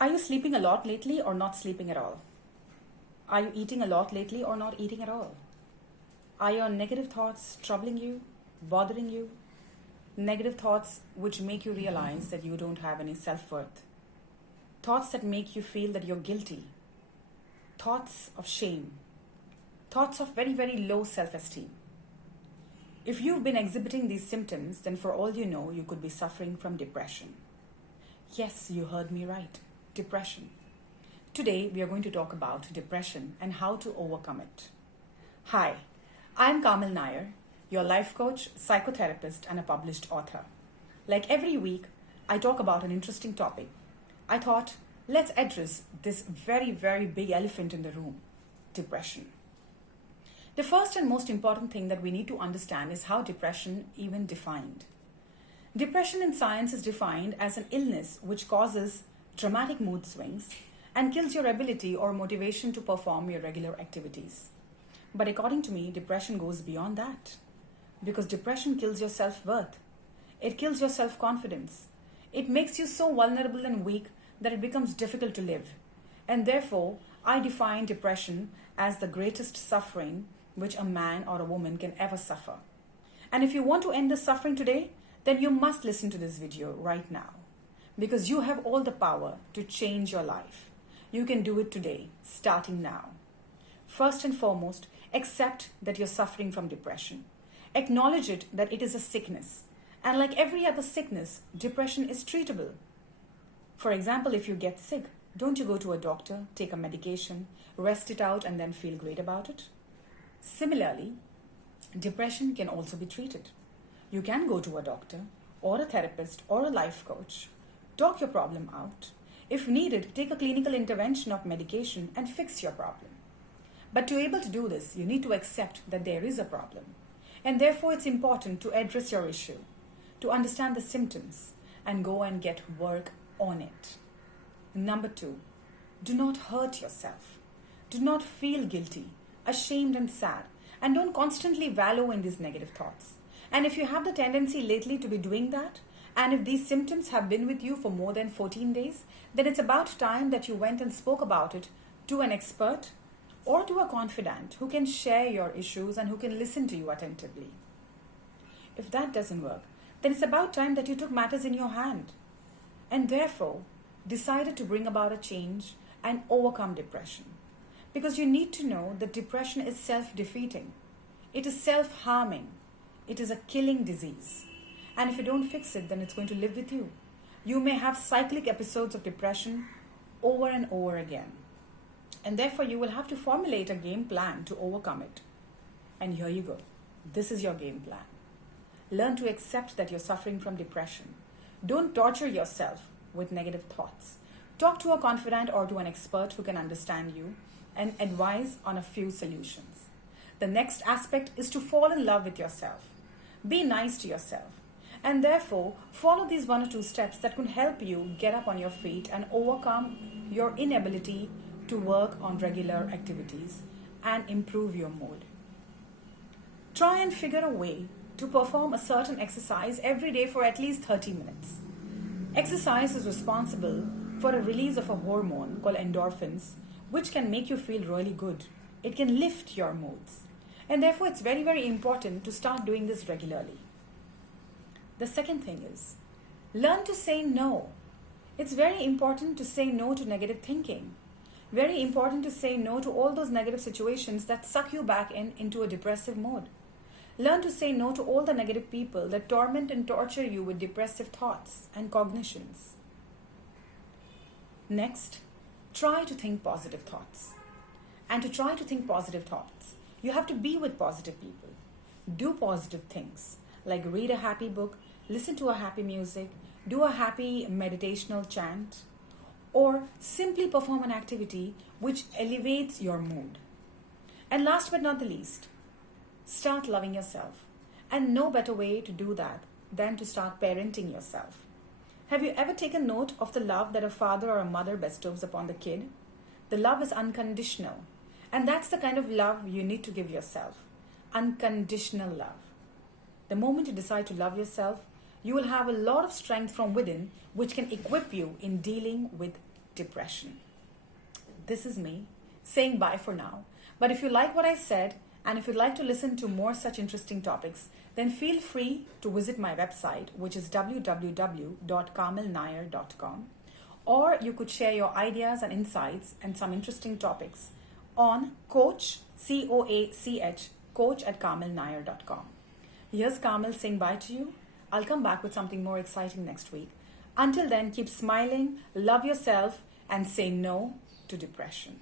Are you sleeping a lot lately or not sleeping at all? Are you eating a lot lately or not eating at all? Are your negative thoughts troubling you, bothering you? Negative thoughts which make you realize that you don't have any self worth. Thoughts that make you feel that you're guilty. Thoughts of shame. Thoughts of very, very low self esteem. If you've been exhibiting these symptoms, then for all you know, you could be suffering from depression. Yes, you heard me right. Depression. Today, we are going to talk about depression and how to overcome it. Hi, I'm Kamal Nair, your life coach, psychotherapist, and a published author. Like every week, I talk about an interesting topic. I thought, let's address this very, very big elephant in the room, depression. The first and most important thing that we need to understand is how depression even defined. Depression in science is defined as an illness which causes dramatic mood swings and kills your ability or motivation to perform your regular activities. But according to me, depression goes beyond that. Because depression kills your self-worth. It kills your self-confidence. It makes you so vulnerable and weak that it becomes difficult to live. And therefore, I define depression as the greatest suffering which a man or a woman can ever suffer. And if you want to end the suffering today, then you must listen to this video right now. Because you have all the power to change your life. You can do it today, starting now. First and foremost, accept that you're suffering from depression. Acknowledge it that it is a sickness. And like every other sickness, depression is treatable. For example, if you get sick, don't you go to a doctor, take a medication, rest it out, and then feel great about it? Similarly, depression can also be treated. You can go to a doctor or a therapist or a life coach, talk your problem out. If needed, take a clinical intervention of medication and fix your problem. But to be able to do this, you need to accept that there is a problem. And therefore, it's important to address your issue, to understand the symptoms, and go and get work on it. Number 2, do not hurt yourself. Do not feel guilty, ashamed and sad, and don't constantly wallow in these negative thoughts. And if you have the tendency lately to be doing that, and if these symptoms have been with you for more than 14 days, then it's about time that you went and spoke about it to an expert or to a confidant who can share your issues and who can listen to you attentively. If that doesn't work, then it's about time that you took matters in your hand and therefore decided to bring about a change and overcome depression. Because you need to know that depression is self-defeating. It is self-harming. It is a killing disease. And if you don't fix it, then it's going to live with you. You may have cyclic episodes of depression over and over again. And therefore, you will have to formulate a game plan to overcome it. And here you go. This is your game plan. Learn to accept that you're suffering from depression. Don't torture yourself with negative thoughts. Talk to a confidant or to an expert who can understand you and advise on a few solutions. The next aspect is to fall in love with yourself. Be nice to yourself. And therefore, follow these 1 or 2 steps that can help you get up on your feet and overcome your inability to work on regular activities and improve your mood. Try and figure a way to perform a certain exercise every day for at least 30 minutes. Exercise is responsible for a release of a hormone called endorphins, which can make you feel really good. It can lift your moods. And therefore, it's very, very important to start doing this regularly. The second thing is, learn to say no. It's very important to say no to negative thinking. Very important to say no to all those negative situations that suck you back into a depressive mode. Learn to say no to all the negative people that torment and torture you with depressive thoughts and cognitions. Next, try to think positive thoughts. And to try to think positive thoughts, you have to be with positive people. Do positive things, like read a happy book, listen to a happy music, do a happy meditational chant, or simply perform an activity which elevates your mood. And last but not the least, start loving yourself. And no better way to do that than to start parenting yourself. Have you ever taken note of the love that a father or a mother bestows upon the kid? The love is unconditional. And that's the kind of love you need to give yourself. Unconditional love. The moment you decide to love yourself, you will have a lot of strength from within which can equip you in dealing with depression. This is me saying bye for now. But if you like what I said, and if you'd like to listen to more such interesting topics, then feel free to visit my website, which is www.kamalnair.com. Or you could share your ideas and insights and some interesting topics on Coach, C-O-A-C-H, coach@kamalnair.com. Here's Kamal saying bye to you. I'll come back with something more exciting next week. Until then, keep smiling, love yourself, and say no to depression.